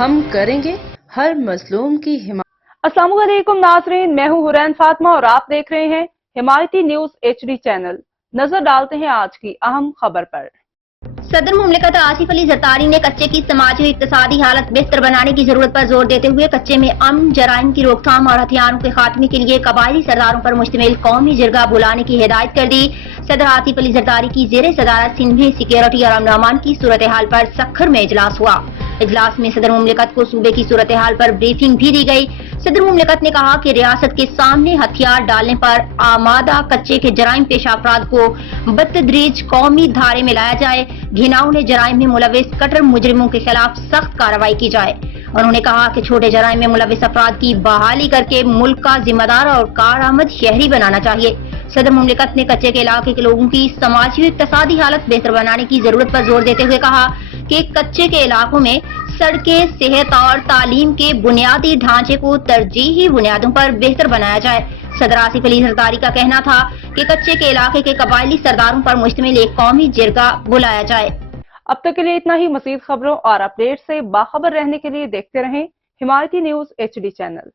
ہم کریں گے ہر مظلوم کی حمایت۔ السلام علیکم ناظرین، میں ہوں حورین فاطمہ اور آپ دیکھ رہے ہیں حمایتی نیوز HD چینل۔ نظر ڈالتے ہیں آج کی اہم خبر پر۔ صدر مملکت آصف علی زرداری نے کچے کی سماجی و اقتصادی حالت بہتر بنانے کی ضرورت پر زور دیتے ہوئے کچے میں امن، جرائم کی روک تھام اور ہتھیاروں کے خاتمے کے لیے قبائلی سرداروں پر مشتمل قومی جرگہ بلانے کی ہدایت کر دی۔ صدر آصف علی زرداری کی زیر صدارت سندھ میں سیکیورٹی اور امن و امان کی صورتحال پر سکھر میں اجلاس ہوا۔ اجلاس میں صدر مملکت کو صوبے کی صورتحال پر بریفنگ بھی دی گئی۔ صدر مملکت نے کہا کہ ریاست کے سامنے ہتھیار ڈالنے پر آمادہ کچے کے جرائم پیشہ افراد کو بتدریج قومی دھارے میں لایا جائے، گھناؤنے جرائم میں ملوث کٹر مجرموں کے خلاف سخت کارروائی کی جائے۔ انہوں نے کہا کہ چھوٹے جرائم میں ملوث افراد کی بحالی کر کے ملک کا ذمہ دار اور کارآمد شہری بنانا چاہیے۔ صدر مملکت نے کچے کے علاقے کے لوگوں کی سماجی و اقتصادی حالت بہتر بنانے کی ضرورت پر زور دیتے ہوئے کہا کہ کچے کے علاقوں میں سڑکیں، صحت اور تعلیم کے بنیادی ڈھانچے کو ترجیحی بنیادوں پر بہتر بنایا جائے۔ صدر آصف علی زرداری کا کہنا تھا کہ کچے کے علاقے کے قبائلی سرداروں پر مشتمل ایک قومی جرگہ بلایا جائے۔ اب تک کے لیے اتنا ہی۔ مزید خبروں اور اپڈیٹ سے باخبر رہنے کے لیے دیکھتے رہیں حمایتی نیوز HD چینل۔